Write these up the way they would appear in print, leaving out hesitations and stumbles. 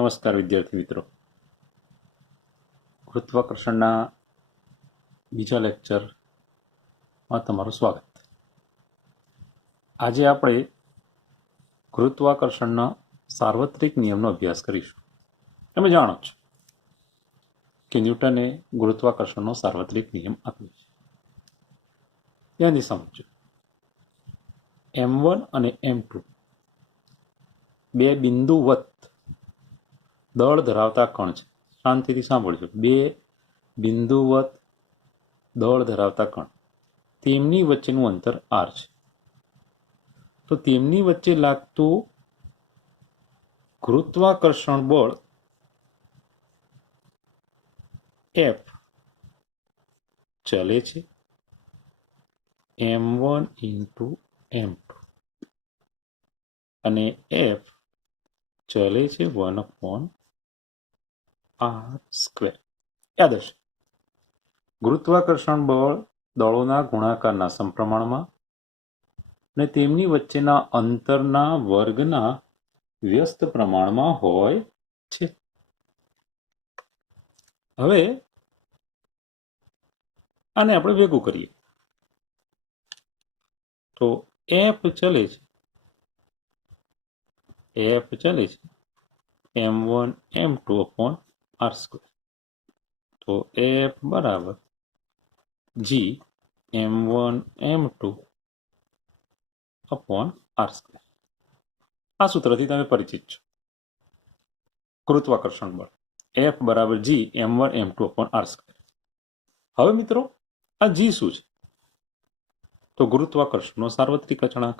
નમસ્કાર વિદ્યાર્થી મિત્રો, ગુરુત્વાકર્ષણના બીજા લેક્ચરમાં તમારું સ્વાગત. આજે આપણે ગુરુત્વાકર્ષણના સાર્વત્રિક નિયમનો અભ્યાસ કરીશું. તમે જાણો છો કે ન્યૂટને ગુરુત્વાકર્ષણનો સાર્વત્રિક નિયમ આપ્યો છે. ત્યાંથી સમજો, M1 અને M2 બે બિંદુવત દળ ધરાવતા કણ છે. શાંતિથી સાંભળજો. બે બિંદુવત દળ ધરાવતા કણ, તેમની વચ્ચેનું અંતર r છે. તો તેમની વચ્ચે લાગતું ગુરુત્વાકર્ષણ બળ F ચલે છે M1 into M2 અને F ચલે છે 1/r². યાદ હશે, ગુરુત્વાકર્ષણ બળ દળોના ગુણાકારના સમપ્રમાણમાં અને તેમની વચ્ચેના અંતરના વર્ગના વ્યસ્ત પ્રમાણમાં હોય છે. હવે આને આપણે ભેગું કરીએ તો F ચલે છે M1 M2/r². તો F બરાબર G M1 M2/r². આ સૂત્રથી તમે પરિચિત છો. ગુરુત્વાકર્ષણ બળ F બરાબર G M1 M2/r². હવે મિત્રો, આ G શું છે? તો ગુરુત્વાકર્ષણનો સાર્વત્રિક અચળાંક.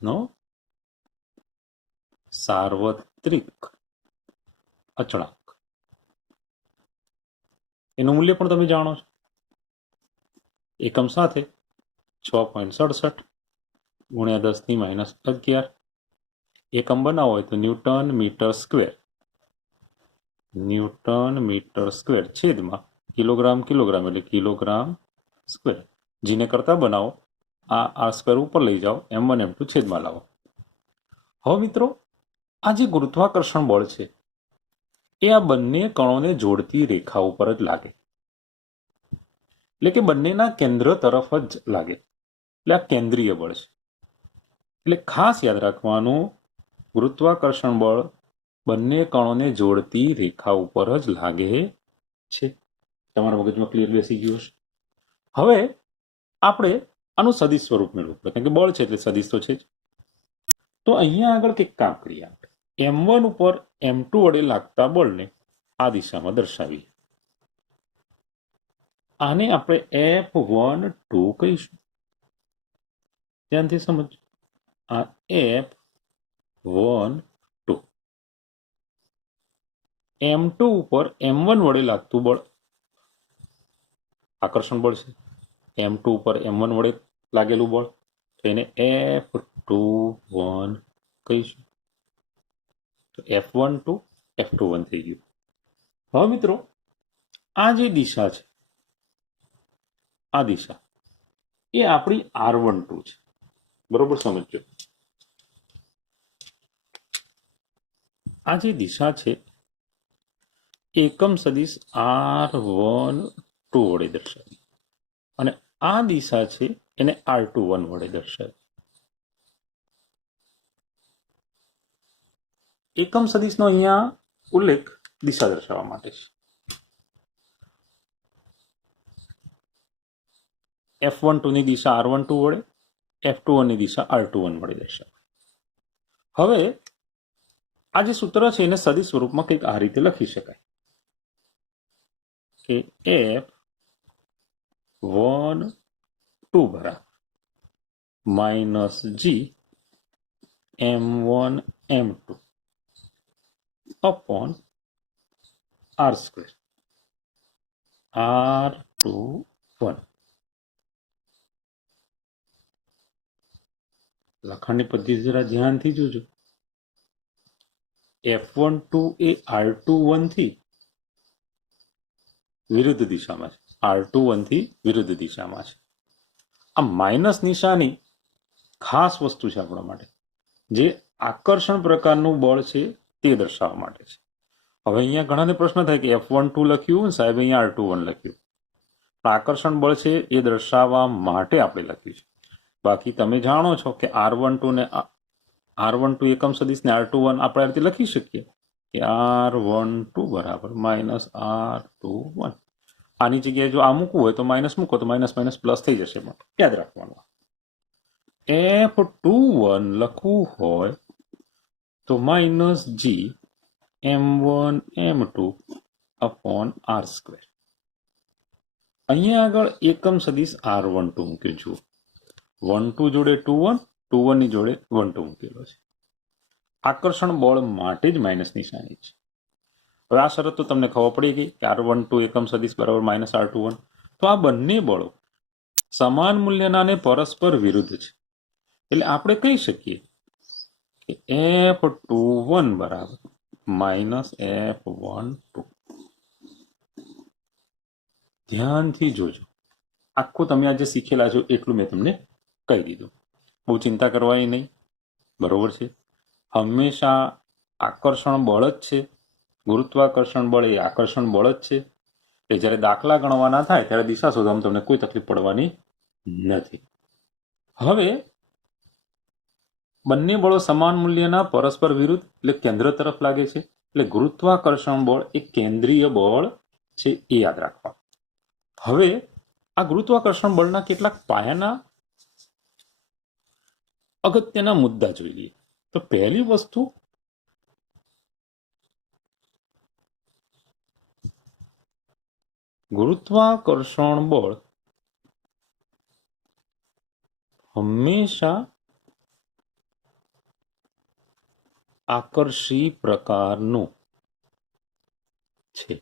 નો સાર્વત્રિક અચળાંક. એનું મૂલ્ય પણ તમે જાણો છો. એકમ સાથે 6.67 ગુણ્યા 10⁻11. એકમ બનાવો હોય તો ન્યૂટન મીટર સ્ક્વેર છેદમાં કિલોગ્રામ એટલે કિલોગ્રામ સ્ક્વેર. જીને કરતા બનાવો, આ સ્ક્વેર ઉપર લઈ જાઓ, M1 M2 છેદમાં લાવો. હવે મિત્રો, આ જે ગુરુત્વાકર્ષણ બળ છે એ આ બંને કણોને જોડતી રેખા ઉપર જ લાગે, એટલે કે બંનેના કેન્દ્ર તરફ જ લાગે. એટલે આ કેન્દ્રીય બળ છે. એટલે ખાસ યાદ રાખવાનું, ગુરુત્વાકર્ષણ બળ બંને કણોને જોડતી રેખા ઉપર જ લાગે છે. તમારા મગજમાં ક્લિયર બેસી ગયું હશે. હવે આપણે આનું સદિશ સ્વરૂપ મેળવવું પડે, કારણ કે બળ છે એટલે સદિશ તો છે જ. તો અહીંયા આગળ કંઈક કામ કરીએ. આપણે M1 ઉપર M2 વડે લાગતા બળને આ દિશામાં દર્શાવીએ. આને આપણે F12 કહીશું. ધ્યાનથી સમજો, આ F12. M2 ઉપર M1 વડે લાગતું બળ આકર્ષણ બળ છે. M2 ઉપર M1 વડે લાગેલું બળ, તો એને F21 કહીશું. તો F12 F21 થઈ ગયું. હવે મિત્રો, આ જે દિશા છે, આ દિશા એ આપણી R12 છે. બરોબર સમજો. આ જે દિશા છે એકમ સદિશ R12 વડે દર્શાવી, અને આ દિશા છે એને R21 વડે દર્શાવી. એકમ સદિશનો અહીંયા ઉલ્લેખ દિશા દર્શાવવા માટે છે. F12 ની દિશા R12 વડે, F21 ની દિશા R21 વડે દર્શાવે. હવે આ જે સૂત્ર છે એને સદિશ સ્વરૂપમાં કંઈક આ રીતે લખી શકાય કે F12 બરાબર -G M1 M2/r². R21. લખાણની પદ્ધતિ જરા ધ્યાનથી જોજો. F12 એ R21 થી વિરુદ્ધ દિશામાં છે. R21 થી વિરુદ્ધ દિશામાં છે. આ માઇનસ નિશાની ખાસ વસ્તુ છે આપણા માટે, જે આકર્ષણ પ્રકારનું બળ છે તે દર્શાવવા માટે છે. હવે અહીંયા ઘણાને પ્રશ્ન થાય કે F12 લખ્યું, સાહેબ અહીંયા R21 લખ્યું. પણ આકર્ષણ બળ છે એ દર્શાવવા માટે આપણે લખ્યું છે. બાકી તમે જાણો છો કે R12 ને R12 એકમ સદિશને R21 આપણે આ રીતે લખી શકીએ કે R12 બરાબર માઇનસ R21. આની જગ્યાએ જો આ મૂકવું હોય તો માઇનસ મૂકો તો માઇનસ માઇનસ પ્લસ થઈ જશે. યાદ રાખવાનું. F21 લખવું હોય તો minus G M1 M2 upon R². અહીંયા આગળ એકમ સદિશ R12 મૂક્યું છું. 12 જોડે 21, 21 ની જોડે 12 મૂકેલો છે. આકર્ષણ બળ માટે જ માઇનસ નિશાની છે. હવે આ શરત તો તમને ખબર પડી ગઈ કે R12 એકમ સદિશ બરાબર માઇનસ R21. તો આ બંને બળો સમાન મૂલ્યના અને પરસ્પર વિરુદ્ધ છે. એટલે આપણે કહી શકીએ કે F21 બરાબર માઇનસ F12. ધ્યાનથી જોજો. આખું તમે આજે શીખેલા છો એટલું મેં તમને કહી દીધું. બહુ ચિંતા કરવાની નહીં. બરોબર છે. હંમેશા આકર્ષણ બળ જ છે. ગુરુત્વાકર્ષણ બળ એ આકર્ષણ બળ જ છે. એટલે જ્યારે દાખલા ગણવાના થાય ત્યારે દિશા શોધવામાં તમને કોઈ તકલીફ પડવાની નથી. હવે બંને બળો સમાન મૂલ્યના પરસ્પર વિરુદ્ધ એટલે કેન્દ્ર તરફ લાગે છે. એટલે ગુરુત્વાકર્ષણ બળ એ કેન્દ્રીય બળ છે એ યાદ રાખવા. હવે આ ગુરુત્વાકર્ષણ બળના કેટલાક પાયાના અગત્યના મુદ્દા જોઈ લઈએ. તો પહેલી વસ્તુ, ગુરુત્વાકર્ષણ બળ હંમેશા આકર્ષી પ્રકારનું છે.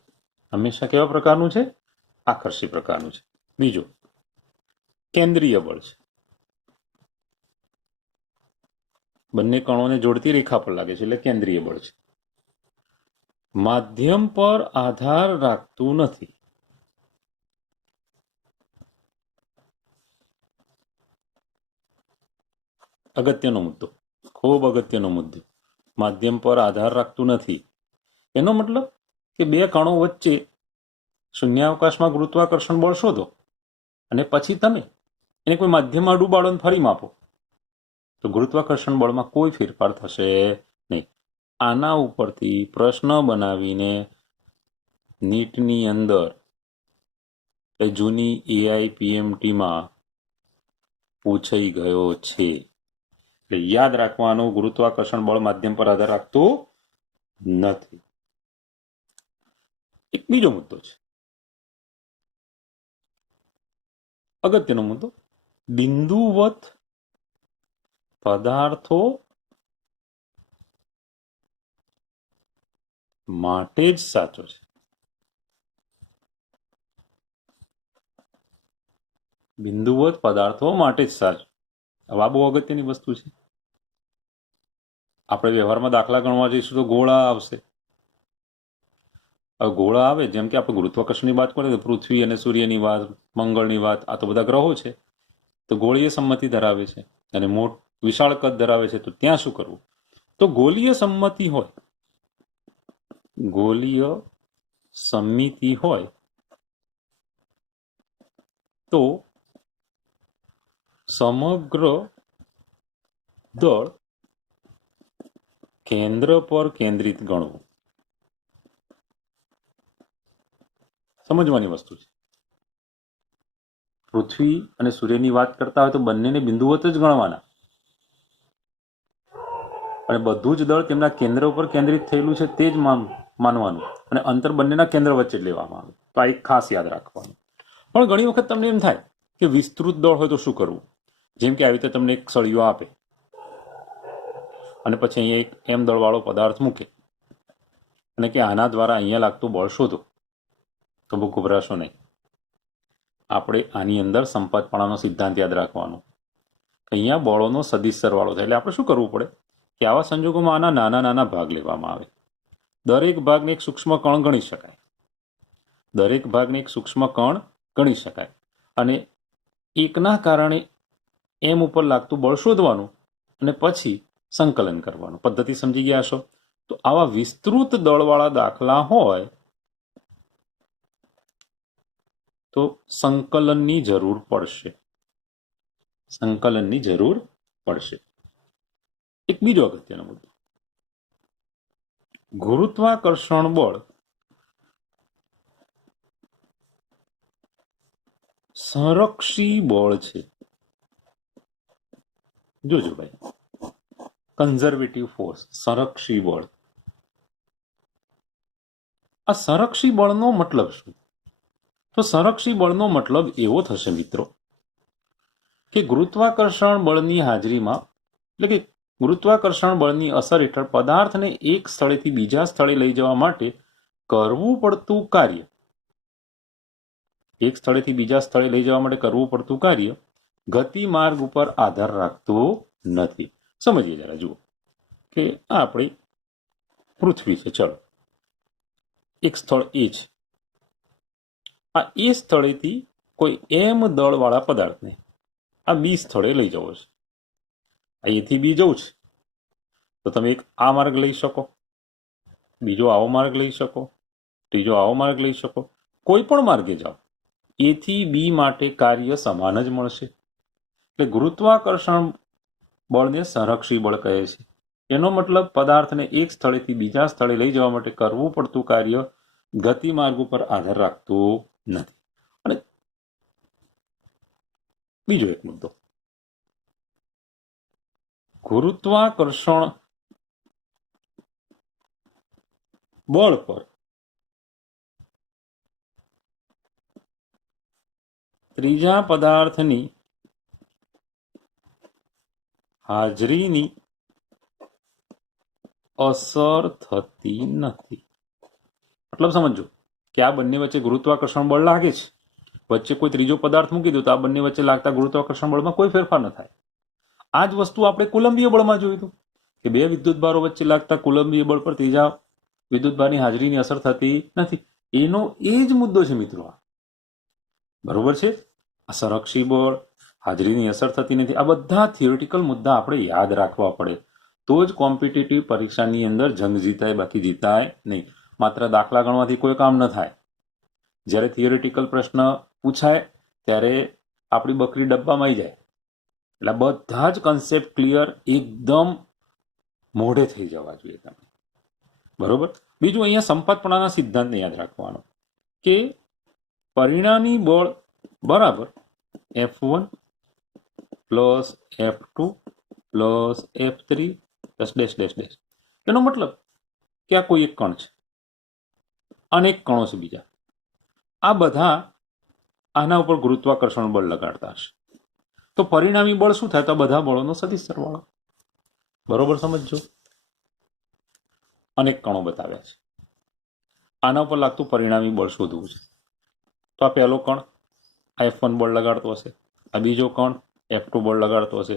હંમેશા કેવા પ્રકારનું છે? આકર્ષી પ્રકારનું છે. બીજું, કેન્દ્રીય બળ છે. બંને કણોને જોડતી રેખા પર લાગે છે એટલે કેન્દ્રીય બળ છે. માધ્યમ પર આધાર રાખતું નથી. અગત્યનો મુદ્દો, ખૂબ અગત્યનો મુદ્દો. માધ્યમ પર આધાર રાખતું નથી. એનો મતલબ કે બે કણો વચ્ચે શૂન્યાવકાશમાં ગુરુત્વાકર્ષણ બળ શોધો અને પછી તમે એને કોઈ માધ્યમમાં ડૂબાડો અને ફરી માપો તો ગુરુત્વાકર્ષણ બળમાં કોઈ ફેરફાર થશે નહીં. આના ઉપરથી પ્રશ્ન બનાવીને નીટની અંદર જૂની AIPMTમાં પૂછાઈ ગયો છે. એટલે યાદ રાખવાનું, ગુરુત્વાકર્ષણ બળ માધ્યમ પર આધાર રાખતું નથી. એક બીજો મુદ્દો છે, અગત્યનો મુદ્દો. બિંદુવત પદાર્થો માટે જ સાચો છે. બિંદુવત પદાર્થો માટે જ સાચું. હવે આ બહુ અગત્યની વસ્તુ છે. આપણે વ્યવહારમાં દાખલા ગણવા જઈશું તો ગોળા આવશે. હવે ગોળા આવે, જેમ કે આપણે ગુરુત્વાકર્ષણની વાત કરીએ તો પૃથ્વી અને સૂર્યની વાત, મંગળની વાત, આ તો બધા ગ્રહો છે. તો ગોળીય સંમતિ ધરાવે છે અને વિશાળ કદ ધરાવે છે. તો ત્યાં શું કરવું? તો ગોલીય સંમતિ હોય, ગોલીય સમિતિ હોય તો સમગ્ર દળ કેન્દ્ર પર કેન્દ્રિત ગણવું. સમજવાની વસ્તુ છે. પૃથ્વી અને સૂર્યની વાત કરતા હોય તો બંનેને બિંદુવત જ ગણવાના અને બધું જ દળ તેમના કેન્દ્ર ઉપર કેન્દ્રિત થયેલું છે તે જ માનવાનું અને અંતર બંનેના કેન્દ્ર વચ્ચે જ લેવામાં આવે. તો આ એક ખાસ યાદ રાખવાનું. પણ ઘણી વખત તમને એમ થાય કે વિસ્તૃત દળ હોય તો શું કરવું? જેમ કે આવી રીતે તમને એક સળિયો આપે અને પછી અહીંયા એક M દળવાળો પદાર્થ મૂકે અને કે આના દ્વારા અહીંયા લાગતું બળ શોધો. તો બહુ ગભરાશો નહીં. આપણે આની અંદર સંપતપણાનો સિદ્ધાંત યાદ રાખવાનો. અહીંયા બળોનો સદિશ સરવાળો થાય. એટલે આપણે શું કરવું પડે કે આવા સંજોગોમાં આના નાના નાના ભાગ લેવામાં આવે. દરેક ભાગને એક સૂક્ષ્મ કણ ગણી શકાય. દરેક ભાગને એક સૂક્ષ્મ કણ ગણી શકાય અને એકના કારણે એમ ઉપર લાગતું બળ શોધવાનું અને પછી સંકલન કરવાનું. પદ્ધતિ સમજી ગયા છો? તો આવા વિસ્તૃત દળવાળા દાખલા હોય તો સંકલનની જરૂર પડશે. સંકલનની જરૂર પડશે. એક બીજો અગત્યનો મુદ્દો, ગુરુત્વાકર્ષણ બળ સંરક્ષી બળ છે. જોજો ભાઈ, કન્ઝર્વેટિવ ફોર્સ, સંરક્ષી બળ. આ સંરક્ષી બળનો મતલબ શું? તો સંરક્ષી બળનો મતલબ એવો થશે મિત્રો કે ગુરુત્વાકર્ષણ બળની હાજરીમાં, એટલે કે ગુરુત્વાકર્ષણ બળની અસર હેઠળ પદાર્થને એક સ્થળેથી બીજા સ્થળે લઈ જવા માટે કરવું પડતું કાર્ય, એક સ્થળેથી બીજા સ્થળે લઈ જવા માટે કરવું પડતું કાર્ય ગતિમાર્ગ ઉપર આધાર રાખતું નથી. સમજીએ જરા. જુઓ કે આ આપણી પૃથ્વી છે. ચલો, એક સ્થળ એ છે. આ એ સ્થળેથી કોઈ એમ દળવાળા પદાર્થને આ બી સ્થળે લઈ જવો છે. આ એથી બી જવું છે તો તમે એક આ માર્ગ લઈ શકો, બીજો આવો માર્ગ લઈ શકો, ત્રીજો આવો માર્ગ લઈ શકો. કોઈ પણ માર્ગે જાઓ, એથી બી માટે કાર્ય સમાન જ મળશે. એટલે ગુરુત્વાકર્ષણ બળને સંરક્ષી બળ કહે છે. એનો મતલબ પદાર્થને એક સ્થળેથી બીજા સ્થળે લઈ જવા માટે કરવું પડતું કાર્ય ગતિમાર્ગ ઉપર આધાર રાખતું નથી. અને બીજો એક મુદ્દો, ગુરુત્વાકર્ષણ બળ પર ત્રીજા પદાર્થની હાજરીની અસર થતી નથી. મતલબ સમજો કે આ બંને વચ્ચે ગુરુત્વાકર્ષણ બળ લાગે છે, વચ્ચે કોઈ ત્રીજો પદાર્થ મૂકી દો તો આ બંને વચ્ચે લાગતા ગુરુત્વાકર્ષણ બળમાં કોઈ ફેરફાર ન થાય. આ જ વસ્તુ આપણે કુલંબીય બળમાં જોયું હતું કે બે વિદ્યુતભારો વચ્ચે લાગતા કુલંબીય બળ પર ત્રીજા વિદ્યુતભારની હાજરીની અસર થતી નથી. એનો એ જ મુદ્દો છે મિત્રો. આ બરોબર છે. આ સંરક્ષી બળ, હાજરીની અસર થતી નથી, આ બધા થિયોરિટિકલ મુદ્દા આપણે યાદ રાખવા પડે તો જ કોમ્પિટિટિવ પરીક્ષાની અંદર જંગ જીતાય, બાકી જીતાય નહીં. માત્ર દાખલા ગણવાથી કોઈ કામ ન થાય. જ્યારે થિયોરિટિકલ પ્રશ્ન પૂછાય ત્યારે આપણી બકરી ડબ્બામાં આવી જાય. એટલે બધા જ કન્સેપ્ટ ક્લિયર એકદમ મોઢે થઈ જવા જોઈએ તમે. બરોબર. બીજું, અહીંયા સંપાતપણાના સિદ્ધાંતને યાદ રાખવાનો કે પરિણામી બળ બરાબર F1 plus F2 plus F3 plus dash dash dash. એનો મતલબ કે આ કોઈ એક કણ છે, અનેક કણો છે બીજા, આ બધા આના ઉપર ગુરુત્વાકર્ષણ બળ લગાડતા હશે તો પરિણામી બળ શું થાય? તો બધા બળોનો સદિશ સરવાળો. બરોબર સમજો. અનેક કણો બતાવ્યા છે, આના ઉપર લાગતું પરિણામી બળ શોધવું છે. તો આ પહેલો કણ F1 બળ લગાડતો હશે, આ બીજો કણ F2 બળ લગાડતો હશે,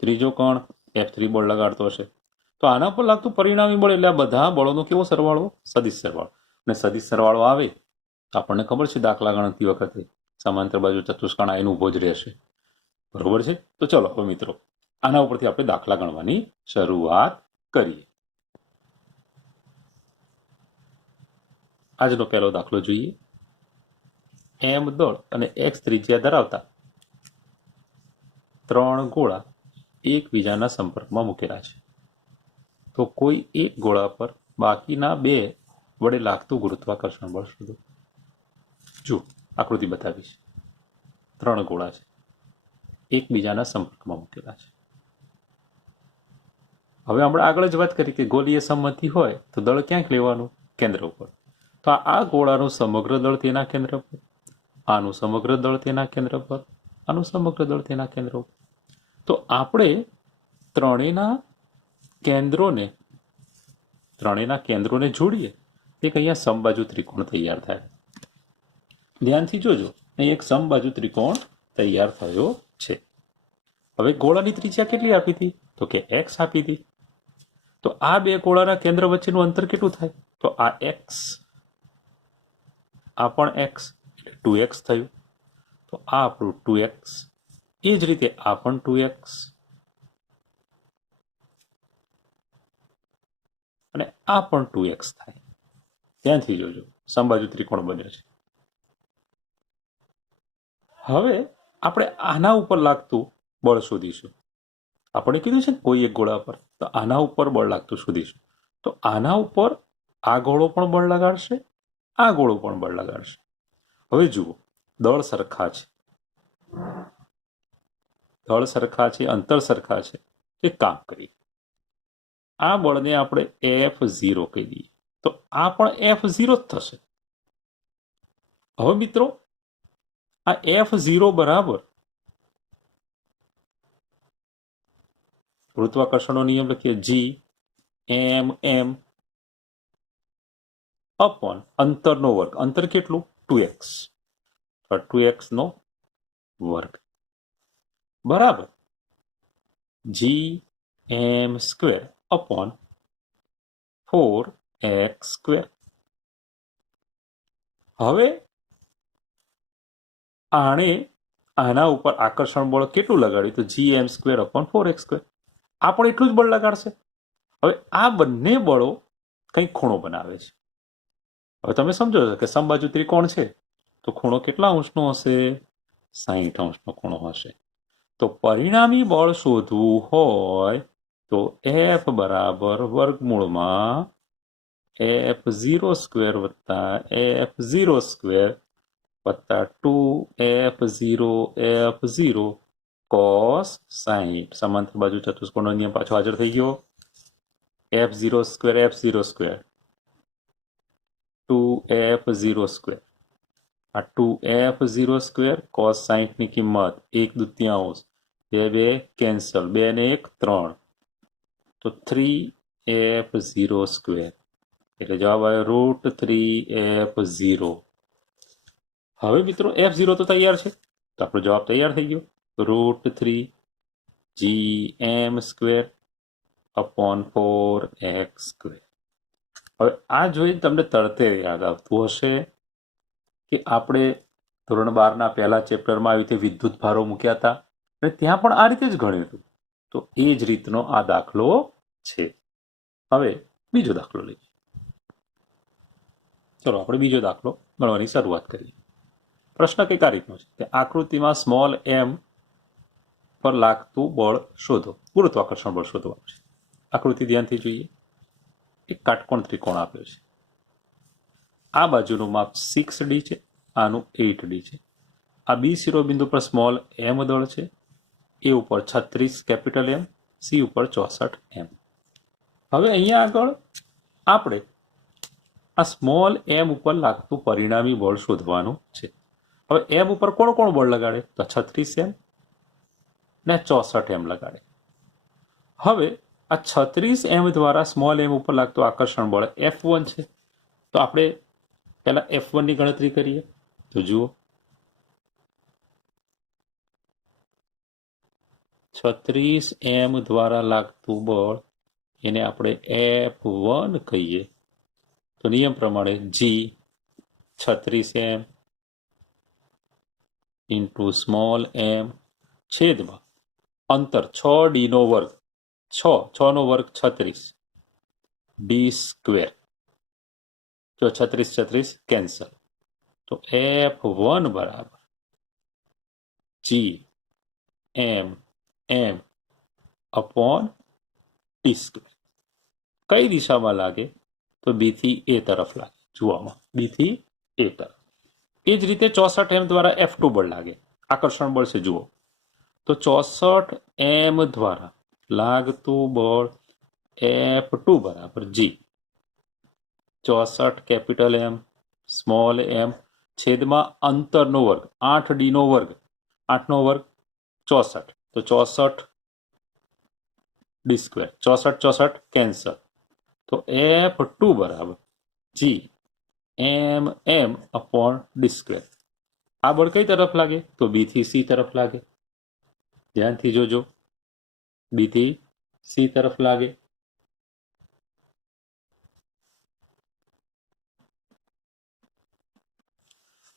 ત્રીજો કણ F3 બળ લગાડતો હશે. તો આના પર લાગતું પરિણામી બળ એટલે આ બધા બળોનો કેવો સરવાળો? સદિશ સરવાળો. અને સદિશ સરવાળો આવે તો આપણને ખબર છે દાખલા ગણતી વખતે સમાંતર બાજુ ચતુષ્કોણ આયન ઊભો જ રહેશે. બરોબર છે. તો ચલો હવે મિત્રો આના ઉપરથી આપણે દાખલા ગણવાની શરૂઆત કરીએ. આજનો પહેલો દાખલો જોઈએ. એમ દળ અને એક્સ ત્રિજ્યા ધરાવતા 3 ગોળા એકબીજાના સંપર્કમાં મૂકેલા છે. તો કોઈ એક ગોળા પર બાકીના 2 વડે લાગતું ગુરુત્વાકર્ષણ બળ શોધો. જો આકૃતિ બતાવીશ. 3 ગોળા છે, એકબીજાના સંપર્કમાં મૂકેલા છે. હવે આપણે આગળ જ વાત કરી કે ગોળીય સમમિતિ હોય તો દળ ક્યાંક લેવાનું? કેન્દ્ર ઉપર. તો આ ગોળાનું સમગ્ર દળ તેના કેન્દ્ર પર, આનું સમગ્ર દળ તેના કેન્દ્ર પર, આનું સમગ્ર દળ તેના કેન્દ્ર ઉપર. તો આપણે ત્રણેયના કેન્દ્રોને જોડીએ એક અહીંયા સમબાજુ ત્રિકોણ તૈયાર થાય. ધ્યાનથી જોજો, અહીં એક સમબાજુ ત્રિકોણ તૈયાર થયો છે. હવે ગોળાની ત્રિજ્યા કેટલી આપી હતી? તો કે x આપી હતી. તો આ 2 ગોળાના કેન્દ્ર વચ્ચેનું અંતર કેટલું થાય? તો આ x, આ પણ x, એટલે 2x થયું. તો આ આપણું 2x, એ જ રીતે આ પણ 2x અને આ પણ 2x થાય. ત્યાંથી જોજો સમબાજુ ત્રિકોણ બન્યો છે. હવે આપણે આના ઉપર લાગતું બળ શોધીશું. આપણે કીધું છે ને કોઈ એક ગોળા પર, તો આના ઉપર બળ લાગતું શોધીશું. તો આના ઉપર આ ગોળો પણ બળ લગાડશે, આ ગોળો પણ બળ લગાડશે. હવે જુઓ, દળ સરખા છે, દળ સરખા છે, અંતર સરખા છે. એક કામ કરીએ, આ બળને આપણે F0 કહી દઈએ, તો આ પણ F0 જ થશે. હવે મિત્રો, આ F0 બરાબર ગુરુત્વાકર્ષણનો નિયમ લખીએ, G(m)m અપોન અંતરનો વર્ગ. અંતર કેટલું? 2x, 2x નો વર્ગ બરાબર G(m)² અપોન 4x². હવે આને આના ઉપર આકર્ષણ બળ કેટલું લગાડ્યું? તો G(m)² અપોન 4x². આ પણ એટલું જ બળ લગાડશે. હવે આ બંને બળો કંઈક ખૂણો બનાવે છે. હવે તમે સમજો છો કે સમબાજુ ત્રિકોણ છે, તો ખૂણો કેટલા અંશનો હશે? 60 અંશનો ખૂણો હશે. તો પરિણામી બળ શોધવું હોય તો F બરાબર વર્ગમૂળમાં F0² વત્તા F0² વત્તા 2F0 cos 60. સમાંતર બાજુ ચતુષ્કોણનો નિયમ પાછો હાજર થઈ ગયો. F0², 2F0². આ 2F0² cos 60 ની કિંમત 1/2, 2 કેન્સલ, 2 ને 1 3, તો 3F0². એટલે જવાબ આવ્યો √3F0. હવે મિત્રો F0 તો તૈયાર છે, તો આપણો જવાબ તૈયાર થઈ ગયો. √3 G(m)² અપોન 4x². હવે આ જોઈ તમને તરતે યાદ આવતું હશે કે આપણે ધોરણ 12ના પહેલા ચેપ્ટરમાં આવી રીતે વિદ્યુત ભારો મૂક્યા હતા અને ત્યાં પણ આ રીતે જ ગણ્યું હતું. તો એ જ રીતનો આ દાખલો છે. હવે બીજો દાખલો લઈએ. ચલો આપણે બીજો દાખલો ગણવાની શરૂઆત કરીએ. પ્રશ્ન કંઈક આ રીતનો છે કે આકૃતિમાં સ્મોલ m પર લાગતું બળ શોધો. ગુરુત્વાકર્ષણ બળ શોધવાનું છે. આકૃતિ ધ્યાનથી જોઈએ. એક કાટકોણ ત્રિકોણ આપ્યો છે. આ બાજુનું માપ 6d છે, આનું 8d છે. આ બી શિરોબિંદુ પર સ્મોલ m દળ છે. એ ઉપર 36 M, સી ઉપર 64 M. હવે અહીંયા આગળ આપણે આ સ્મોલ m ઉપર લાગતું પરિણામી બળ શોધવાનું છે. હવે m ઉપર કોણ કોણ બળ લગાડે? તો 36 M ને 64 M લગાડે. હવે આ 36 M દ્વારા સ્મોલ m ઉપર લાગતું આકર્ષણ બળ F1 છે. તો આપણે પહેલા F1 ની ગણતરી કરીએ. તો જુઓ, 36 M દ્વારા લાગતું બળ એને આપણે F1 કહીએ. તો નિયમ પ્રમાણે G 36 M into small m છેદમાં અંતર 6d નો વર્ગ, 6 નો વર્ગ 36 d². જો 36 કેન્સલ, તો F1 બરાબર G(m)m અપોન t². કઈ દિશામાં લાગે? તો બી થી એ તરફ લાગે. જોવામાં બી થી એ તરફ. એ જ રીતે 64 M દ્વારા F2 બળ લાગે. આકર્ષણ બળ છે, જુઓ. તો 64 M દ્વારા લાગતું બળ F2 બરાબર G 64 M સ્મોલ m છેદમાં અંતરનો વર્ગ 8d નો વર્ગ, 8 નો વર્ગ 64, તો 64 d², 64 કેન્સલ, તો F2 બરાબર G(m)m અપોન d². આ બળ કઈ તરફ લાગે? તો બી થી સી તરફ લાગે. ધ્યાનથી જોજો, બી થી સી તરફ લાગે.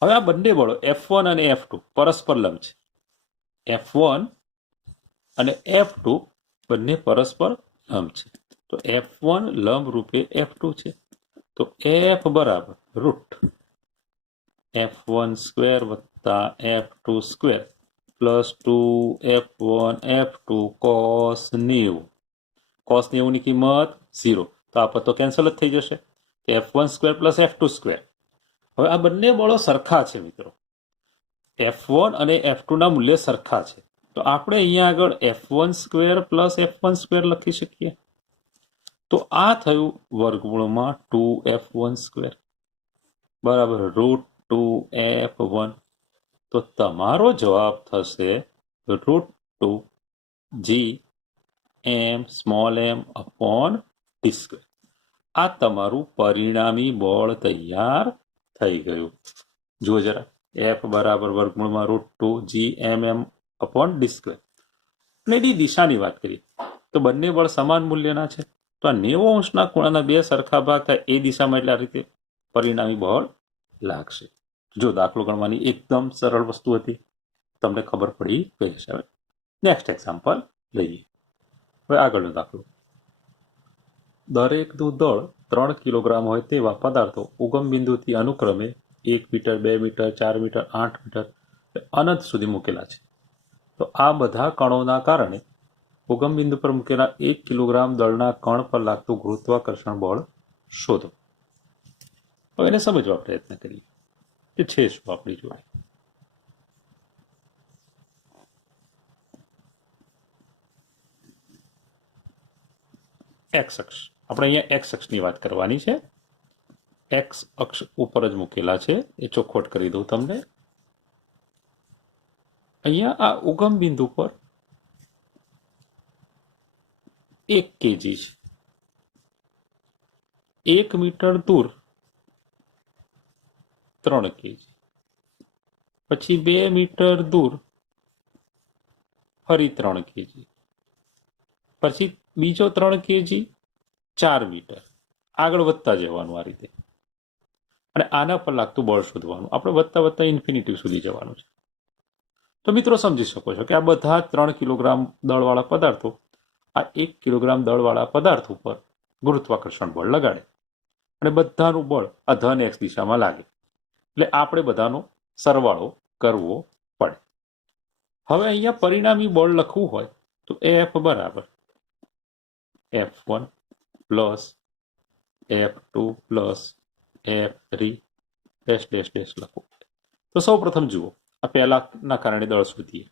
હવે આ બંને બળો F1 અને F2 પરસ્પર લંબ છે. F1 અને F2 બંને પરસ્પર લંબ છે. તો F1 લંબ રૂપે F2 છે. તો F બરાબર રૂટ F1 સ્ક્વેર વત્તા F2 square plus 2F1 F2 cos 90. cos 90 ની કિંમત 0. તો આ પદ તો કેન્સલ જ થઈ જશે. F1 square plus F2 square. હવે આ બંને બળો સરખા છે મિત્રો. F1 અને F2 ના મૂલ્ય સરખા છે. તો આપણે અહીંયા આગળ F1 square plus F1 square લખી શકીએ. તો આ થયું વર્ગમૂળમાં 2F1 સ્ક્વેર બરાબર રૂટ 2F1. તો તમારો જવાબ થશે root 2 GM small m upon T square. આ તમારું પરિણામી બળ તૈયાર થઈ ગયું. જુઓ જરા, F બરાબર વર્ગમૂળમાં root 2 GMM upon D square. અને એની દિશાની વાત કરીએ તો બંને બળ સમાન મૂલ્યના છે. તો આ 90 અંશના ખૂણાના બે સરખા ભાગ થાય એ દિશામાં એટલે આ રીતે પરિણામી બળ લાગશે. જો દાખલો ગણવાની એકદમ સરળ વસ્તુ હતી, તમને ખબર પડી ગઈ હશે. હવે નેક્સ્ટ એક્ઝામ્પલ લઈએ. હવે આગળનો દાખલો. દરેકનું દળ 3 કિલોગ્રામ હોય તેવા પદાર્થો ઉગમ બિંદુથી અનુક્રમે 1 મીટર 2 મીટર 4 મીટર 8 મીટર અનંત સુધી મૂકેલા છે. તો આ બધા કણોના કારણે ઉગમ બિંદુ પર મૂકેલા 1 કિલોગ્રામ દળના કણ પર લાગતું ગુરુત્વાકર્ષણ બળ શોધો. હવે એને સમજવા પ્રયત્ન કરીએ કે છે શું આપણી જોડે. એક્સ અક્ષ, આપણે અહીંયા એક્સ અક્ષની વાત કરવાની છે. એક્સ અક્ષ ઉપર જ મૂકેલા છે, એ ચોખવટ કરી દઉં તમને. અહીંયા આ ઉગમ બિંદુ પર 1 kg છે. 1 મીટર દૂર 3 kg, પછી 2 મીટર દૂર ફરી 3 kg, પછી બીજો 3 kg 4 મીટર, આગળ વધતા જવાનું આ રીતે. અને આના પર લાગતું બળ શોધવાનું. આપણે વધતા વધતા ઇન્ફિનિટી સુધી જવાનું છે. તો મિત્રો સમજી શકો છો કે આ બધા 3 કિલોગ્રામ દળવાળા પદાર્થો આ 1 કિલોગ્રામ દળવાળા પદાર્થ ઉપર ગુરુત્વાકર્ષણ બળ લગાડે અને બધાનું બળ આ ધન એક્સ દિશામાં લાગે. એટલે આપણે બધાનો સરવાળો કરવો પડે. હવે અહીંયા પરિણામી બળ લખવું હોય તો F બરાબર F1 plus F2 plus F3 dash dash dash લખવું. તો સૌ પ્રથમ જુઓ, આ પહેલાના કારણે દળ શોધીએ.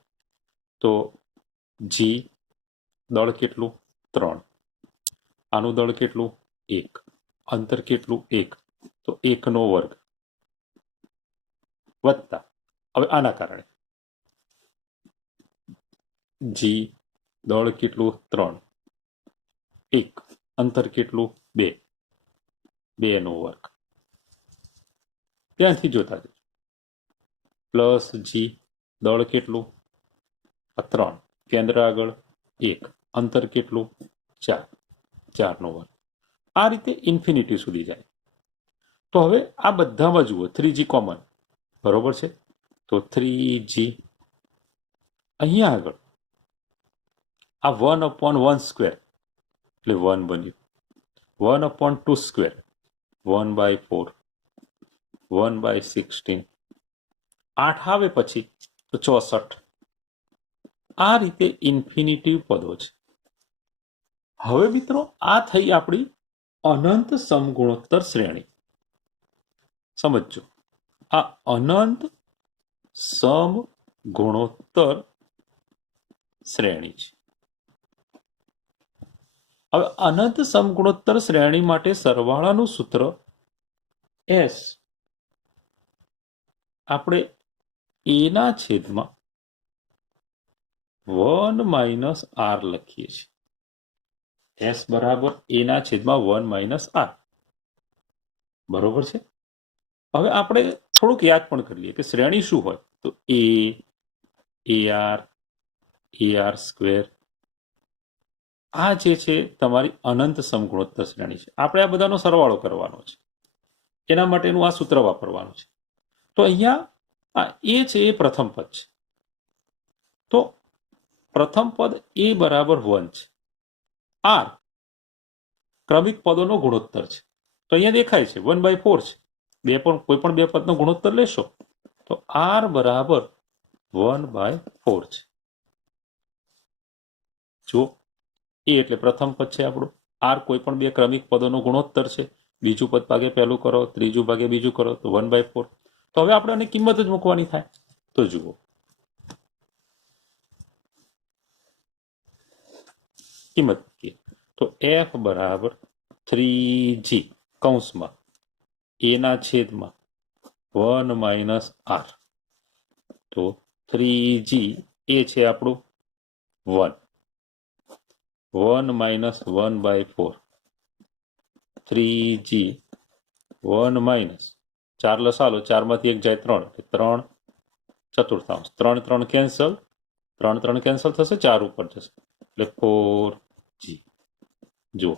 તો G દળ કેટલું 3, આનું દળ કેટલું 1, અંતર કેટલું 1, તો 1 નો વર્ગ વત્તા હવે આના કારણે G દળ કેટલું 3, 1, અંતર કેટલું 2, 2 નો વર્ગ. ત્યાંથી જોતા જજો પ્લસ G દળ કેટલું 3, કેન્દ્ર આગળ 1, અંતર કેટલું 4, 4 નો વર્ગ. આ રીતે ઇન્ફિનિટી સુધી જાય. તો હવે આ બધામાં જુઓ 3G કોમન બરોબર છે. તો 3G અહીંયા આગળ આ 1/1 સ્ક્વેર એટલે 1 બન્યું. 1/2 સ્ક્વેર 1/4, 1/16, 8 આવે પછી તો 64. આ રીતે ઇન્ફિનિટી પદો છે. હવે મિત્રો આ થઈ આપણી અનંત સમગુણોત્તર શ્રેણી. સમજો, આ અનંત સમગુણોત્તર શ્રેણી છે. હવે અનંત સમગુણોત્તર શ્રેણી માટે સરવાળાનું સૂત્ર S આપણે a ના છેદમાં 1 - r લખીએ છીએ. S બરાબર a ના છેદમાં 1 - r બરોબર છે. હવે આપણે થોડુંક યાદ પણ કરીએ કે શ્રેણી શું હોય. તો ar સ્ક્વેર આ જે છે તમારી અનંત સમગુણોત્તર શ્રેણી છે. આપણે આ બધાનો સરવાળો કરવાનો છે, એના માટેનું આ સૂત્ર વાપરવાનું છે. તો અહીંયા આ એ છે એ પ્રથમ પદ છે. તો પ્રથમ પદ a બરાબર 1 છે. r ક્રમિક પદોનો ગુણોત્તર છે. તો અહીંયા દેખાય છે 1/4 છે. કોઈ પણ બે પદનો ગુણોત્તર લેશો તો r બરાબર 1/4 છે. જો એ એટલે પ્રથમ પદ છે આપણું. r કોઈ પણ બે ક્રમિક પદોનો ગુણોત્તર છે. બીજું પદ ભાગે પહેલું કરો, ત્રીજું ભાગે બીજું કરો તો 1/4. તો હવે આપણે આની કિંમત જ મૂકવાની થાય. તો જુઓ, કિંમત મૂકીએ તો f બરાબર 3g કૌંસમાં a ના છેદમાં 1 - r. તો 3g એ છે આપણું 1 1/4. 3g 1 - 4 લસાલો, 4 માંથી 1 જાય 3, 3 ચતુર્થાંશ, 3 3 કેન્સલ, 3 3 કેન્સલ થશે, 4 ઉપર જશે એટલે 4g. જુઓ,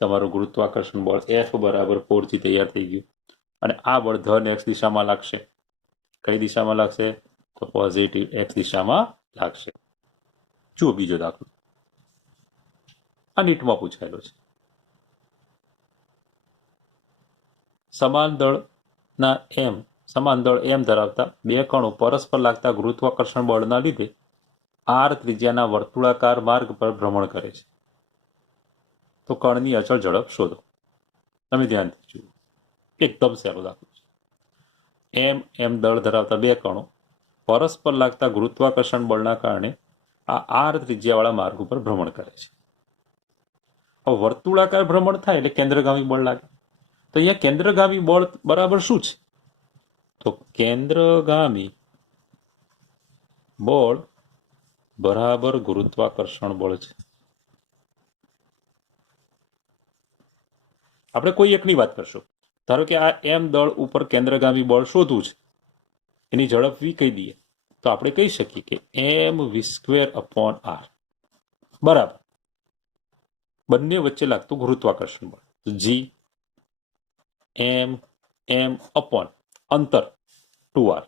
તમારું ગુરુત્વાકર્ષણ બળ F બરાબર 4g તૈયાર થઈ ગયું. અને આ બળ ધન x દિશામાં લાગશે. કઈ દિશામાં લાગશે? તો પોઝિટિવ x દિશામાં લાગશે. જુઓ બીજો દાખલો, આ નીટમાં પૂછાયેલો છે. સમાન દળ m ધરાવતા બે કણો પરસ્પર લાગતા ગુરુત્વાકર્ષણ બળના લીધે r ત્રિજ્યાના વર્તુળાકાર માર્ગ પર ભ્રમણ કરે છે. તો કણની અચળ ઝડપ શોધો. તમે ધ્યાનથી જુઓ, એકદમ સહેલો દાખલો છે. m દળ ધરાવતા બે કણો પરસ્પર લાગતા ગુરુત્વાકર્ષણ બળના કારણે આ r ત્રિજ્યાવાળા માર્ગ ઉપર ભ્રમણ કરે છે. હવે વર્તુળાકાર ભ્રમણ થાય એટલે કેન્દ્રગામી બળ લાગે. તો અહીંયા કેન્દ્રગામી બળ બરાબર શું છે? તો કેન્દ્રગામી બળ બરાબર ગુરુત્વાકર્ષણ બળ છે. આપણે કોઈ એકની વાત કરશું. ધારો કે આ m દળ ઉપર કેન્દ્રગામી બળ શોધવું છે, એની ઝડપ v કહી દઈએ તો આપણે કહી શકીએ કે mv²/r બરાબર બંને વચ્ચે લાગતું ગુરુત્વાકર્ષણ બળ g m અપોન અંતર 2r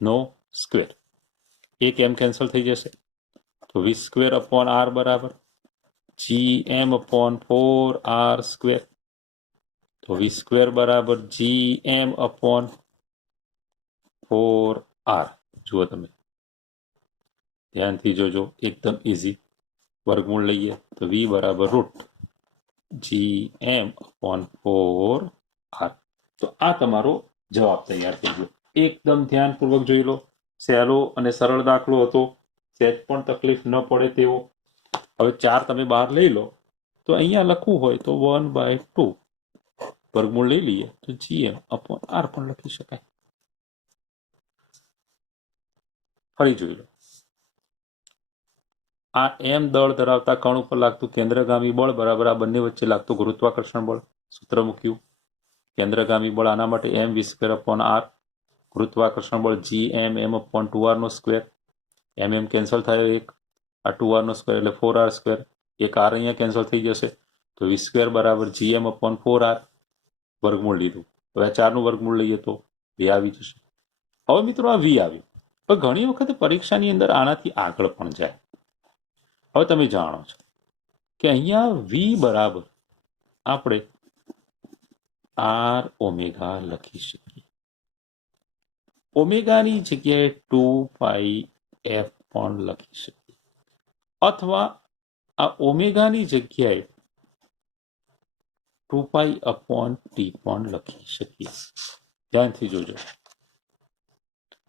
નો સ્ક્વેર. એક m કેન્સલ થઈ જશે તો v²/r બરાબર gm/4r². તો v² બરાબર gm/4r. જુઓ, તમે ધ્યાનથી જોજો, એકદમ ઇઝી. વર્ગમૂળ લઈએ તો v બરાબર √gm/4r. તો આ તમારો જવાબ તૈયાર થઈ ગયો. એકદમ ધ્યાનપૂર્વક જોઈ લો. સહેલો અને સરળ દાખલો હતો, સહેજ પણ તકલીફ ન પડે તેવો. હવે 4 તમે બહાર લઈ લો તો અહીંયા લખવું હોય તો 1/2 વર્ગમૂળ લઈ લઈએ તો gm/r પણ લખી શકાય. ફરી જોઈ લો, આ m દળ ધરાવતા કણ ઉપર લાગતું કેન્દ્રગામી બળ બરાબર આ બંને વચ્ચે લાગતું ગુરુત્વાકર્ષણ બળ. સૂત્ર મૂક્યું. કેન્દ્રગામી બળ આના માટે mv²/r, ગુરુત્વાકર્ષણ બળ gm/2r નો સ્ક્વેર. mm કેન્સલ થયો, એક આ 2r નો સ્ક્વેર એટલે 4r². એક r અહીંયા કેન્સલ થઈ જશે તો v² બરાબર gm/4r. વર્ગમૂળ લીધું. હવે 4 નું વર્ગમૂળ લઈએ તો v આવી જશે. હવે મિત્રો આ v આવ્યું, પણ ઘણી વખત પરીક્ષાની અંદર આનાથી આગળ પણ જાય. હવે તમે જાણો છો કે અહીંયા v બરાબર આપણે r ઓમેગા લખી શકીએ. ઓમેગાની જગ્યાએ 2πf પણ લખી શકીએ, અથવા આ ઓમેગાની જગ્યાએ 2π/t પણ લખી શકીએ. ધ્યાનથી જોજો,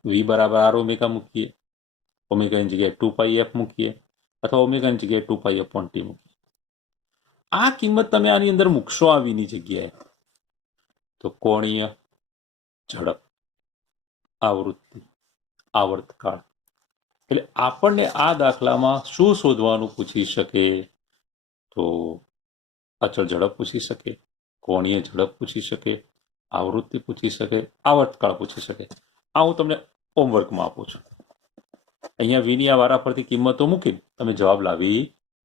v બરાબર r ઓમેગા મૂકીએ, ઓમેગાની જગ્યાએ 2πf મૂકીએ, અથવા ઓમેગાની જગ્યાએ 2π/t મૂકીએ. આ કિંમત તમે આની અંદર મૂકશો આ v ની જગ્યાએ તો કોણીય ઝડપ, આવૃત્તિ, આવર્તકાળ, એટલે આપણને આ દાખલામાં શું શોધવાનું પૂછી શકે? તો અચળ ઝડપ પૂછી શકે, કોણીય ઝડપ પૂછી શકે, આવૃત્તિ પૂછી શકે, આવર્તકાળ પૂછી શકે. આ હું તમને હોમવર્કમાં આપું છું. અહીંયા વીની આ વારા પરથી કિંમતો મૂકી તમે જવાબ લાવી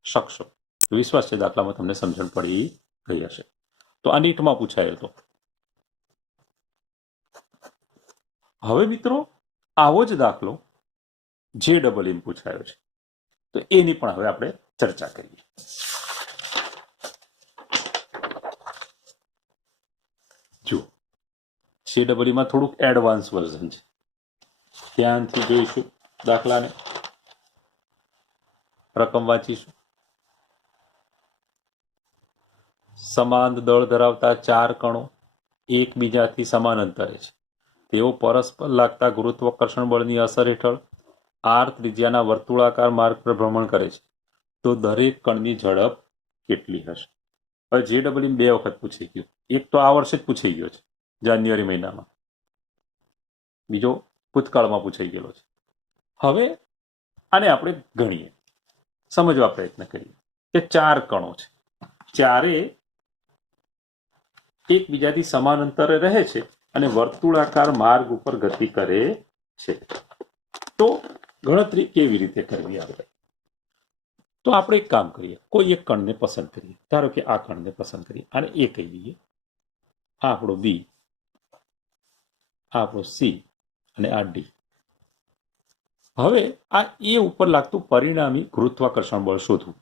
શકશો. વિશ્વાસ છે દાખલામાં તમને સમજણ પડી ગઈ હશે. તો આ નીટમાં પૂછાયેલ હતો. હવે મિત્રો આવો જ દાખલો જે ડબલ ઇન પૂછાયો છે, તો એની પણ હવે આપણે ચર્ચા કરીએ. જુઓ, જે ડબલ માં થોડુંક એડવાન્સ વર્ઝન છે, ધ્યાનથી જોઈશું દાખલાને, રકમ વાંચીશું. સમાન દળ ધરાવતા 4 કણો એકબીજાથી સમાન અંતરે છે. તેઓ પરસ્પર લાગતા ગુરુત્વાકર્ષણ બળની અસર હેઠળ r ત્રિજ્યાના વર્તુળાકાર માર્ગ પર ભ્રમણ કરે છે. તો દરેક કણની ઝડપ કેટલી હશે? હવે જે ડબલ 2 વખત પૂછાઈ ગયું. એક તો આ વર્ષે જ પૂછાઈ ગયો છે, જાન્યુઆરી મહિનામાં. બીજો ભૂતકાળમાં પૂછાઈ ગયેલો છે. હવે આને આપણે ગણીએ, સમજવા પ્રયત્ન કરીએ કે 4 કણો છે, ચારે એકબીજાથી સમાન અંતરે રહે છે અને વર્તુળાકાર માર્ગ ઉપર ગતિ કરે છે. તો ગણતરી કેવી રીતે કરવી આપણે? તો આપણે એક કામ કરીએ, કોઈ એક કણને પસંદ કરીએ. ધારો કે આ કણને પસંદ કરીએ, આને એ કહી દઈએ, આ આપણો બી, આ આપણો સી અને આ ડી. હવે આ એ ઉપર લાગતું પરિણામી ગુરુત્વાકર્ષણ બળ શોધવું.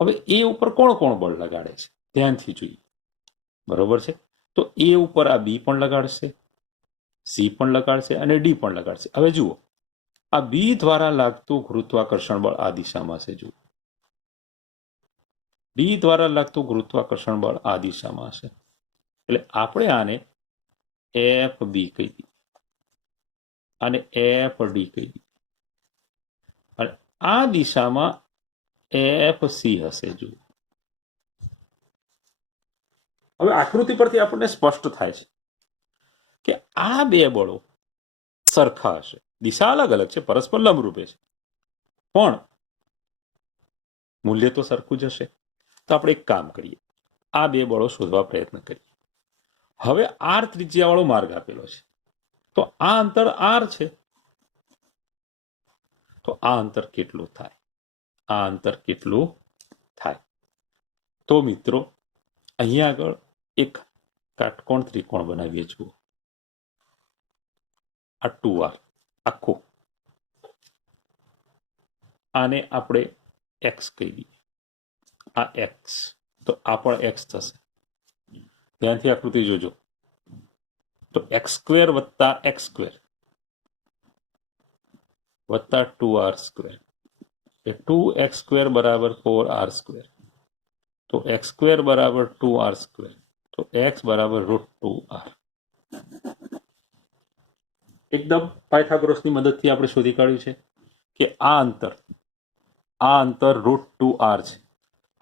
હવે એ ઉપર કોણ કોણ બળ લગાડે છે ધ્યાનથી જોઈએ. બરોબર છે? તો એ ઉપર આ બી પણ લગાડશે, સી પણ લગાડશે અને ડી પણ લગાડશે. હવે જુઓ, આ બી દ્વારા લાગતું ગુરુત્વાકર્ષણ બળ આ દિશામાં છે. જુઓ, બી દ્વારા લાગતું ગુરુત્વાકર્ષણ બળ આ દિશામાં છે. એટલે આપણે આને એફ બી કહી દઈએ, આને એફ ડી કહી દઈએ, અને આ દિશામાં એફ સી હશે. જુઓ, હવે આકૃતિ પરથી આપણને સ્પષ્ટ થાય છે કે આ બે બળો સરખા હશે. દિશા અલગ અલગ છે, પરસ્પર લંબરૂપે છે, પણ મૂલ્ય તો સરખું જ હશે. તો આપણે એક કામ કરીએ, આ બે બળો શોધવા પ્રયત્ન કરીએ. હવે r ત્રિજ્યાવાળો માર્ગ આપેલો છે, તો આ અંતર r છે, તો આ અંતર કેટલું થાય? આ અંતર કેટલું થાય? તો મિત્રો, અહીંયા આગળ એક કાટકોણ ત્રિકોણ બનાવીએ. જુઓ, આ 2r આખું, આને આપણે x કહી દઈએ, આ x, તો આ પણ x થશે. ધ્યાનથી આકૃતિ જોજો. તો x² વત્તા x² વત્તા 2r², એ 2x² બરાબર 4r². તો x² બરાબર 2r², તો x બરાબર √2r. એકદમ પાયથાગોરસની મદદથી આપણે શોધી કાઢ્યું છે કે આ અંતર √2r છે,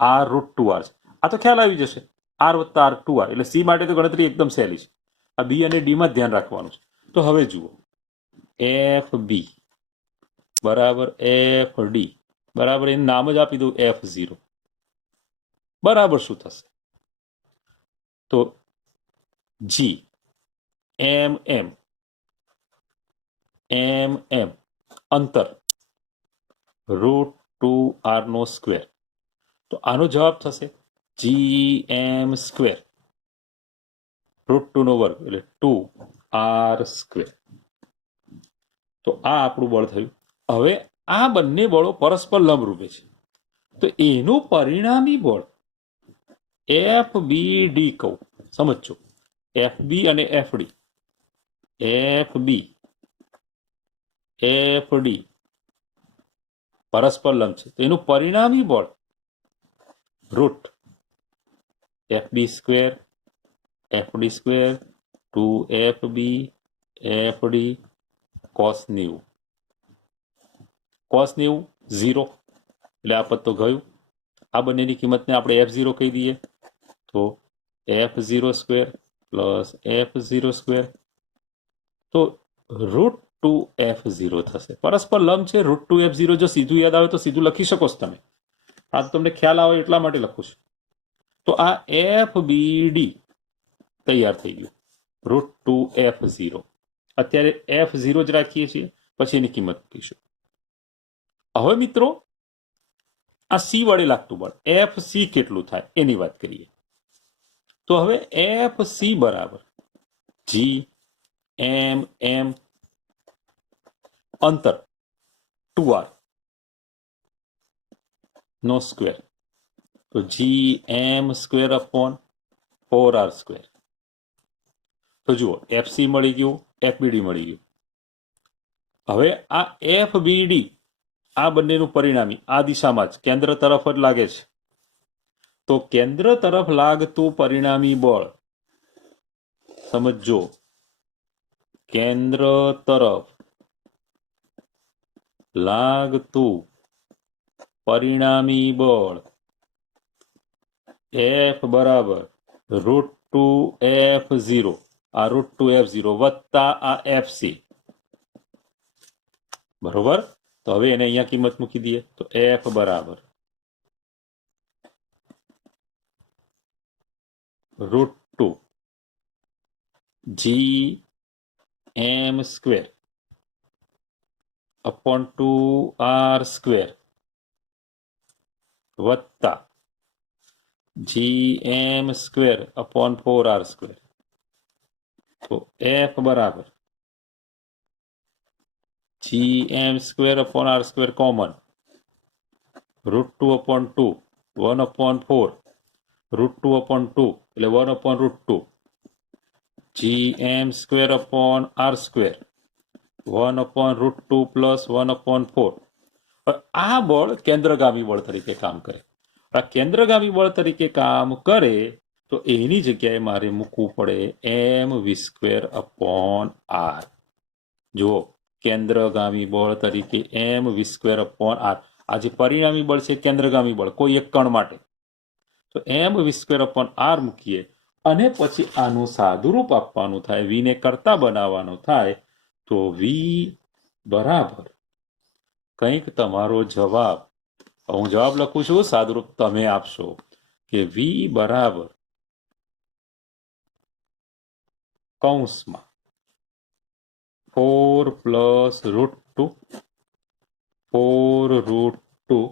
આ √2r છે. આ તો ખ્યાલ આવી જશે, r વત્તા r 2r. એટલે સી માટે તો ગણતરી એકદમ સહેલી છે. આ બી અને ડી માં ધ્યાન રાખવાનું છે. તો હવે જુઓ, એફ બી બરાબર એફ ડી બરાબર એનું નામ જ આપી દઉં F0 બરાબર શું થશે? તો જી એમ એમ અંતર √2r². તો આનો જવાબ થશે GM², √2 એટલે 2r². તો આ આપણું બળ થયું. હવે આ બંને બળો પરસ્પર લંબરૂપે છે, તો એનું પરિણામી બળ FBD કહું. સમજો, FB અને FD, FB FD પરસ્પર લંબ છે, તો એનું પરિણામી બળ √FB² FD² 2FB FD cos 90. cos 90 0, એટલે આ પદ તો ગયું. આ બંનેની કિંમતને આપણે F0 કહી દઈએ, તો F0² પ્લસ F0², તો √2F0 થશે. પરસ્પર લંબ છે, √2F0 જો સીધું યાદ આવે તો સીધું લખી શકો છો તમે. આ તો તમને ખ્યાલ આવે એટલા માટે લખું છું. તો આ FBD તૈયાર થઈ ગયું, √2F0. અત્યારે F0 જ રાખીએ છીએ, પછી એની કિંમત મૂકીશું. હવે મિત્રો, આ સી વડે લાગતું બળ FC કેટલું થાય એની વાત કરીએ. તો હવે FC બરાબર GM અંતર 2r નો સ્ક્વેર, તો gm² અપોન 4r². તો જુઓ એફસી મળી ગયું, એફબીડી મળી ગયું. હવે આ એફબીડી આ બંનેનું પરિણામી આ દિશામાં જ કેન્દ્ર તરફ જ લાગે છે. તો કેન્દ્ર તરફ લાગતું પરિણામી બળ, સમજો, કેન્દ્ર તરફ લાગતું પરિણામી બળ F બરાબર √2F0, આ √2F0 વત્તા આ FC, બરોબર. તો હવે એને અહીંયા કિંમત મૂકી દઈએ, તો F બરાબર √2 gm² અપોન 2r² વત્તા gm² અપોન 4r². તો F બરાબર gm² upon r² common, √2 upon 2 1 upon 4, √2 upon 2 એટલે 1 upon √2, gm² upon r², 1 upon √2 plus 1 upon 4. આ બળ કેન્દ્રગામી બળ તરીકે કામ કરે. આ કેન્દ્રગામી બળ તરીકે કામ કરે તો એની જગ્યાએ મારે મૂકવું પડે mv² અપોન r. જુઓ, કેન્દ્રગામી બળ તરીકે mv² અપોન r. આ જે પરિણામી બળ છે કેન્દ્રગામી બળ કોઈ એક કણ માટે, તો mv² અપોન r મૂકીએ અને પછી આનું સાદુરૂપ આપવાનું થાય, v ને કરતા બનાવવાનું થાય, તો v બરાબર કંઈક તમારો જવાબ, હું જવાબ લખું છું, સાદુરૂપ તમે આપશો કે v બરાબર કૌંસમાં 4 પ્લસ √2 4 √2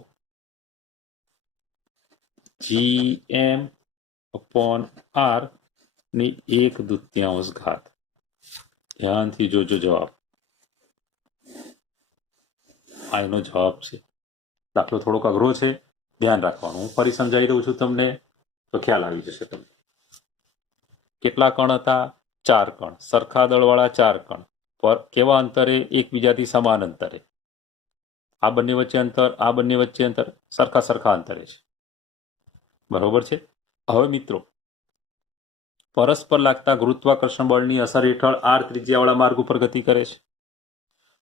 gm અપોન r ની 1/2. ધ્યાનથી જોજો જવાબ, આ એનો જવાબ છે. દાખલો થોડોક અઘરો છે, ધ્યાન રાખવાનું. હું ફરી સમજાવી દઉં છું તમને, તો ખ્યાલ આવી જશે તમને. કેટલા કણ હતા? 4 કણ, સરખા દળવાળા 4 કણ, પર કેવા અંતરે? એકબીજાથી સમાન અંતરે. આ બંને વચ્ચે અંતર, આ બંને વચ્ચે અંતર સરખા અંતરે છે, બરોબર છે. હવે મિત્રો, પરસ્પર લાગતા ગુરુત્વાકર્ષણ બળની અસર હેઠળ r ત્રિજ્યાવાળા માર્ગ ઉપર ગતિ કરે છે.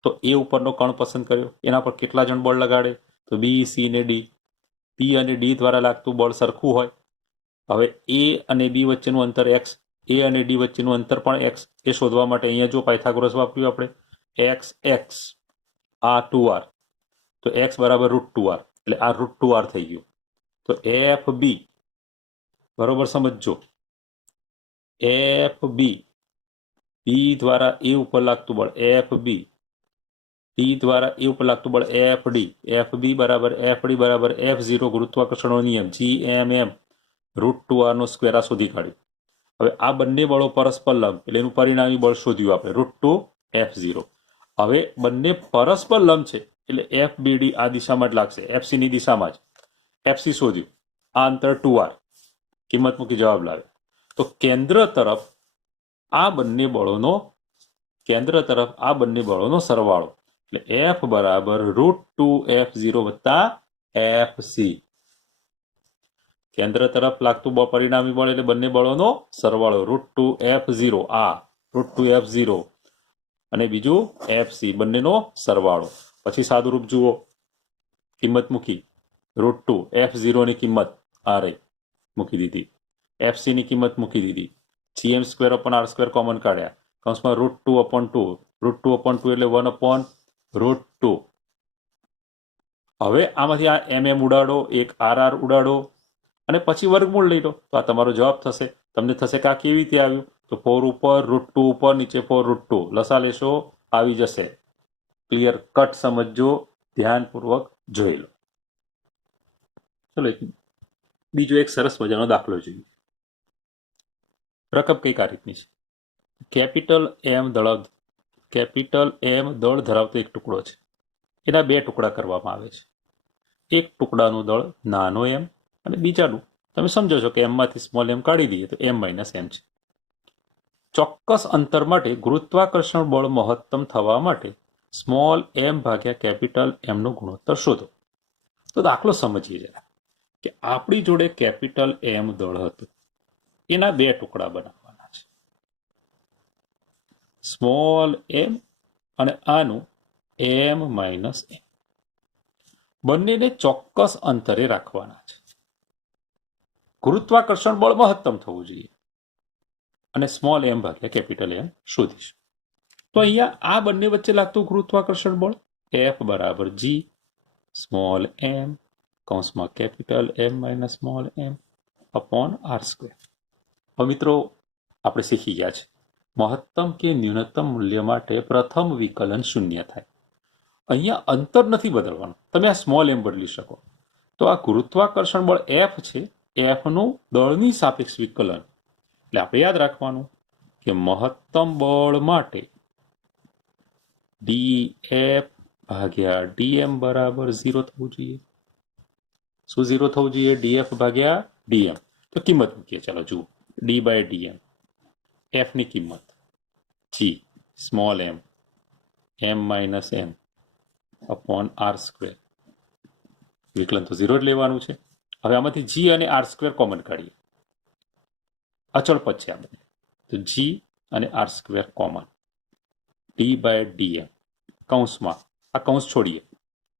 તો એ ઉપરનો કણ પસંદ કર્યો, એના પર કેટલા જણ બળ લગાડે? તો બી, સી ને ડી. પી અને ડી દ્વારા લાગતું બળ સરખું હોય. હવે એ અને બી વચ્ચેનું અંતર x, એ અને ડી વચ્ચેનું અંતર પણ x. એ શોધવા માટે અહીંયા જો પાયથાગોરસ વાપર્યું આપણે, x આ 2r, તો x બરાબર √2r, એટલે આ √2r થઈ ગયું. તો એફ બી બરોબર સમજો, એફ બી, બી દ્વારા એ ઉપર લાગતું બળ એફ બી, ડી દ્વારા એ ઉપર લાગતું બળ એફ ડી. એફ બી બરાબર એફ ડી બરાબર F0 ગુરુત્વાકર્ષણનો નિયમ gmm √2r². આ શોધી કાઢ્યું. હવે આ બંને બળો પરસ્પર લંબ, એટલે એનું પરિણામી બળ શોધ્યું આપણે, √2F0. હવે બંને પરસ્પર લંબ છે એટલે FBD આ દિશામાં જ લાગશે, FC ની દિશામાં જ. FC શોધ્યું, આ અંતર 2r, કિંમત મૂકી જવાબ લાવે. તો કેન્દ્ર તરફ આ બંને બળોનો સરવાળો, એટલે F બરાબર √2F0 વત્તા FC. કેન્દ્ર તરફ લાગતું બળ પરિણામી બળ એટલે બંને બળોનો સરવાળો, √2F0, આ √2F0 અને બીજું FC, બંનેનો સરવાળો. પછી સાદુરૂપ જુઓ, કિંમત મૂકી, √2F0 ની કિંમત આ રહી, મૂકી દીધી. FC ની કિંમત મૂકી દીધી. gm² અપોન r² કોમન કાઢ્યા, કૌંસમાં √2 અપોન 2, √2 અપોન 2 એટલે 1 અપોન √2. હવે આમાંથી આ mm ઉડાડો, એક rr ઉડાડો અને પછી વર્ગમૂળ લઈ લો, તો આ તમારો જવાબ થશે. તમને થશે કે આ કેવી રીતે આવ્યું? તો 4 ઉપર, √2 ઉપર, નીચે 4 √2, લસા લેશો, આવી જશે. ક્લિયર કટ સમજો, ધ્યાનપૂર્વક જોઈ લો. ચલો બીજો એક સરસ મજાનો દાખલો જોઈએ. રકમ કઈક આ રીતની છે. કેપિટલ એમ દળ ધરાવતો એક ટુકડો છે, એના બે ટુકડા કરવામાં આવે છે. એક ટુકડાનું દળ નાનો એમ અને બીજાનું તમે સમજો છો કે એમમાંથી સ્મોલ એમ કાઢી દઈએ તો એમ માઇનસ એમ છે. ચોક્કસ અંતર માટે ગુરુત્વાકર્ષણ બળ મહત્તમ થવા માટે સ્મોલ એમ ભાગ્યા કેપિટલ એમનો ગુણોત્તર શોધો. તો દાખલો સમજીએ જરા કે આપણી જોડે કેપિટલ એમ દળ હતું, એના બે ટુકડા બનાવવાના છે, સ્મોલ એમ અને આનું એમ માઇનસ એમ. બંનેને ચોક્કસ અંતરે રાખવાના છે. ગુરુત્વાકર્ષણ બળ મહત્તમ થવું જોઈએ અને સ્મોલ એમ ભાગ્યા કેપિટલ એમ શોધીશું. તો અહીંયા આ બંને વચ્ચે લાગતું ગુરુત્વાકર્ષણ બળ એફ બરાબર જી સ્મોલ એમ કૌંસમાં capital M minus small M upon R square. હવે મિત્રો આપણે શીખી ગયા છે મહત્તમ કે ન્યૂનતમ મૂલ્ય માટે પ્રથમ વિકલન શૂન્ય થાય. અહીંયા અંતર નથી બદલવાનું, તમે આ સ્મોલ એમ બદલી શકો. તો આ ગુરુત્વાકર્ષણ બળ એફ છે, એફનું દળની સાપેક્ષ વિકલન. એટલે આપણે યાદ રાખવાનું કે મહત્તમ બળ માટે df ભાગ્યા dm બરાબર 0 થવું જોઈએ. શું 0 થવું જોઈએ? df ભાગ્યા dm. તો કિંમત મૂકીએ, ચાલો જુઓ. d બાય dm, f ની કિંમત g small m m minus m upon R square. વિકલન તો 0 જ લેવાનું છે. હવે આમાંથી g અને આર સ્ક્વેર કોમન કાઢીએ, અચળ પદ છે આ બંને, તો g અને R square common, d by dm કૌંસમાં આ કૌંસ છોડીએ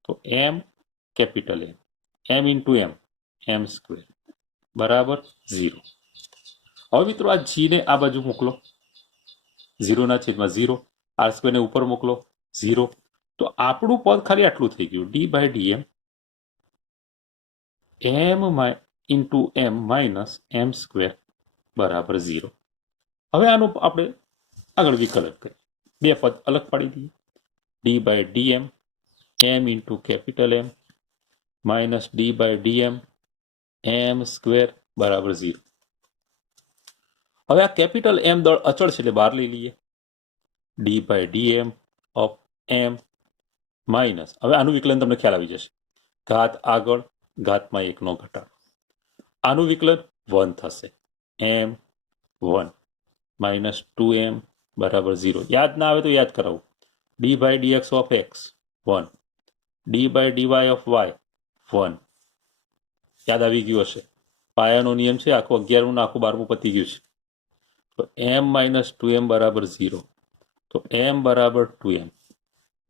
તો m capital m m into m m square બરાબર 0. હવે મિત્રો આ g ને આ બાજુ મોકલો, 0 ના છેદમાં 0, આર સ્ક્વેર ને ઉપર મોકલો 0. તો આપણું પદ ખાલી આટલું થઈ ગયું, d by dm m into m minus m square બરાબર 0. હવે આનું આપણે આગળ વિકલન કરીએ, બે પદ અલગ પાડી દઈએ. d by dm m into capital m minus d by dm m square બરાબર 0. હવે આ કેપિટલ m દળ અચળ છે એટલે બહાર લઈ લઈએ. d by dm of m minus, હવે આનું વિકલન તમને ખ્યાલ આવી જશે, ઘાત આગળ ઘાતમાં 1 નો ઘટાડો, આનું વિકલન 1 થશે, m 1 માઇનસ 2m બરાબર 0. યાદ ના આવે તો યાદ કરાવું, d by dx of x 1, d by dy of y 1. યાદ આવી ગયું હશે, પાયાનો નિયમ છે, આખું 11મું આખું 12મું પતી ગયું છે. તો m માઇનસ 2m બરાબર 0, તો m બરાબર 2m.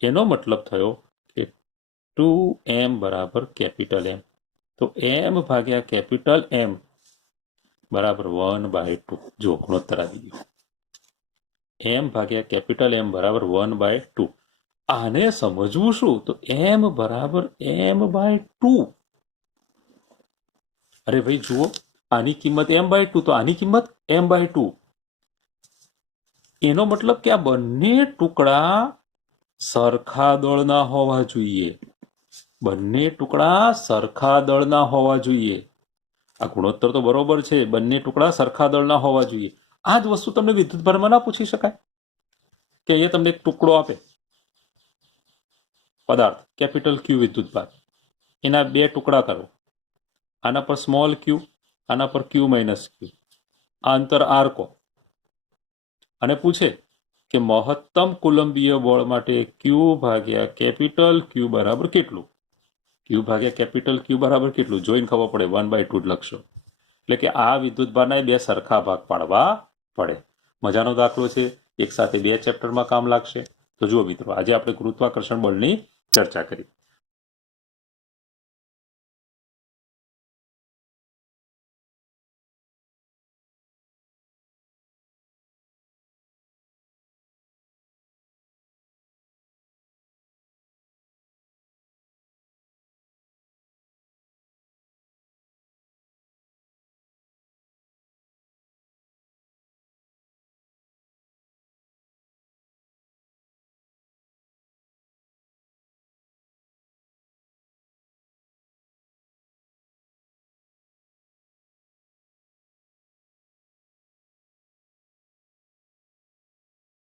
એનો મતલબ થયો કે 2m બરાબર કેપિટલ m. તો m ભાગ્યા કેપિટલ m બરાબર 1/2. જો ગુણોત્તર આવી ગયો, m ભાગ્યા કેપિટલ m બરાબર 1/2. આને સમજવું શું? તો m બરાબર m/2. અરે ભાઈ જુઓ, આની કિંમત m/2 તો આની કિંમત m/2. એનો મતલબ કે આ બંને ટુકડા સરખા દળના હોવા જોઈએ, બંને ટુકડા સરખા દળના હોવા જોઈએ. આ ગુણોત્તર તો બરોબર છે, બંને ટુકડા સરખા દળના હોવા જોઈએ. આ જ વસ્તુ તમને વિદ્યુતભારમાં ના પૂછી શકાય કે અહીંયા તમને એક ટુકડો આપે પદાર્થ કેપિટલ ક્યુ વિદ્યુતભાર, એના બે ટુકડા કરો, આના પર સ્મોલ ક્યુ, આના પર ક્યુ માઇનસ ક્યુ, આ અંતર આર કો, અને પૂછે કે મહત્તમ કુલંબીય બળ માટે ક્યુ ભાગ્યા કેપિટલ ક્યુ બરાબર કેટલું? ક્યુ ભાગ્યા કેપિટલ ક્યુ બરાબર કેટલું જોઈને ખબર પડે, 1/2 જ લખશો. એટલે કે આ વિદ્યુતભારના બે સરખા ભાગ પાડવા પડે. મજાનો દાખલો છે, એક સાથે બે ચેપ્ટરમાં કામ લાગશે. તો જુઓ મિત્રો, આજે આપણે ગુરુત્વાકર્ષણ બળની ચર્ચા કરી.